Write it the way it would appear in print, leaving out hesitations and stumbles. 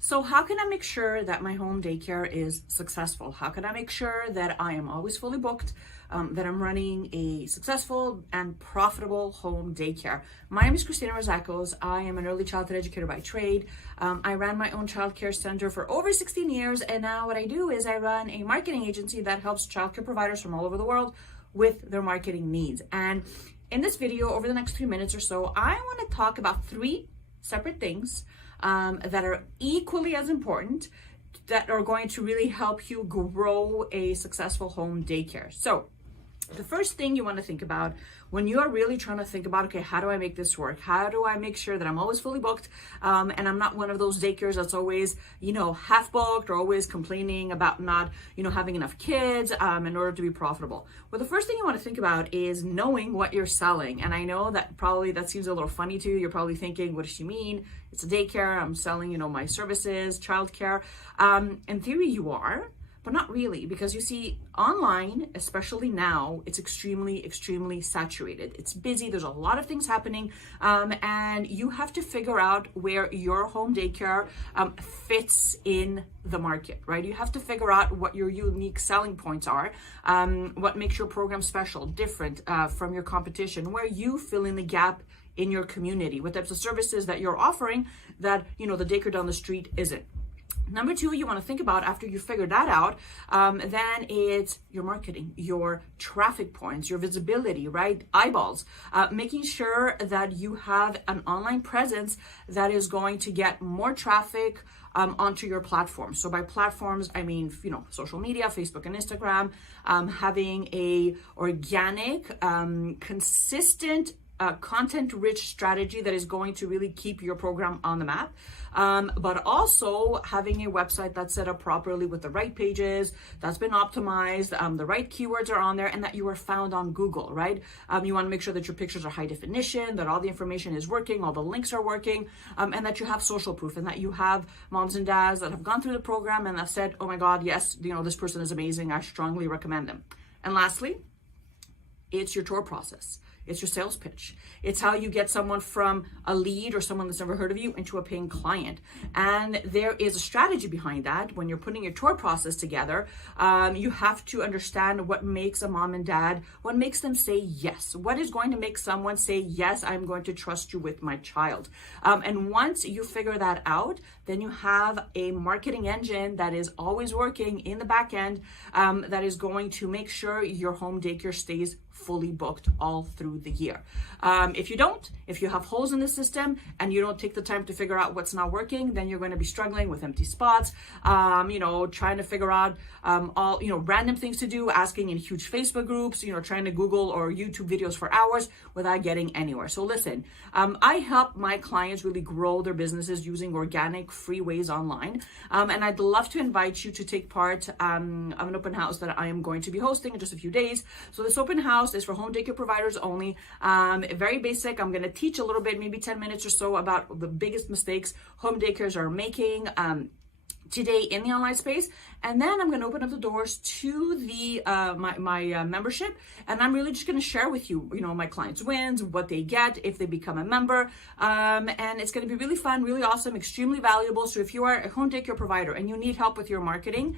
So how can I make sure that my home daycare is successful? How can I make sure that I am always fully booked, that I'm running a successful and profitable home daycare? My name is Rizakos. I am an early childhood educator by trade. I ran my own childcare center for over 16 years, and now what I do is I run a marketing agency that helps childcare providers from all over the world with their marketing needs. And in this video, over the next 3 minutes or so, I want to talk about 3 separate things that are equally as important, that are going to really help you grow a successful home daycare. So the first thing you want to think about when you are really trying to think about, okay, how do I make this work? How do I make sure that I'm always fully booked, and I'm not one of those daycares that's always, half booked or always complaining about not, having enough kids in order to be profitable? Well, the first thing you want to think about is knowing what you're selling. And I know that probably that seems a little funny to you. You're probably thinking, what does she mean? It's a daycare. I'm selling, my services, childcare. In theory, you are. But not really, because you see, online, especially now, it's extremely saturated. It's busy. There's a lot of things happening, and you have to figure out where your home daycare fits in the market, right? You have to figure out what your unique selling points are, what makes your program special, different from your competition, where you fill in the gap in your community, what types of services that you're offering that, the daycare down the street isn't. Number 2, you want to think about, after you figure that out, then it's your marketing, your traffic points, your visibility, right? Eyeballs, making sure that you have an online presence that is going to get more traffic onto your platform. So by platforms, I mean, social media, Facebook and Instagram, having a organic, consistent, content-rich strategy that is going to really keep your program on the map, but also having a website that's set up properly with the right pages, that's been optimized, the right keywords are on there, and that you are found on Google, right? You want to make sure that your pictures are high definition, that all the information is working, all the links are working, and that you have social proof, and that you have moms and dads that have gone through the program and have said, oh my God, yes, this person is amazing, I strongly recommend them. And lastly, it's your tour process. It's your sales pitch. It's how you get someone from a lead or someone that's never heard of you into a paying client. And there is a strategy behind that. When you're putting your tour process together, you have to understand what makes a mom and dad, what makes them say yes. What is going to make someone say, yes, I'm going to trust you with my child. And once you figure that out, then you have a marketing engine that is always working in the back end, that is going to make sure your home daycare stays fully booked all through the year. If you have holes in the system and you don't take the time to figure out what's not working, then you're going to be struggling with empty spots, trying to figure out all, random things to do, asking in huge Facebook groups, trying to Google or YouTube videos for hours without getting anywhere. So listen, I help my clients really grow their businesses using organic, free ways online. And I'd love to invite you to take part of an open house that I am going to be hosting in just a few days. So this open house is for home daycare providers only. Very basic. I'm going to teach a little bit, maybe 10 minutes or so, about the biggest mistakes home daycares are making today in the online space, and then I'm going to open up the doors to the my membership, and I'm really just going to share with you, my clients' wins, what they get if they become a member, and it's going to be really fun, really awesome, extremely valuable. So if you are a home daycare provider and you need help with your marketing,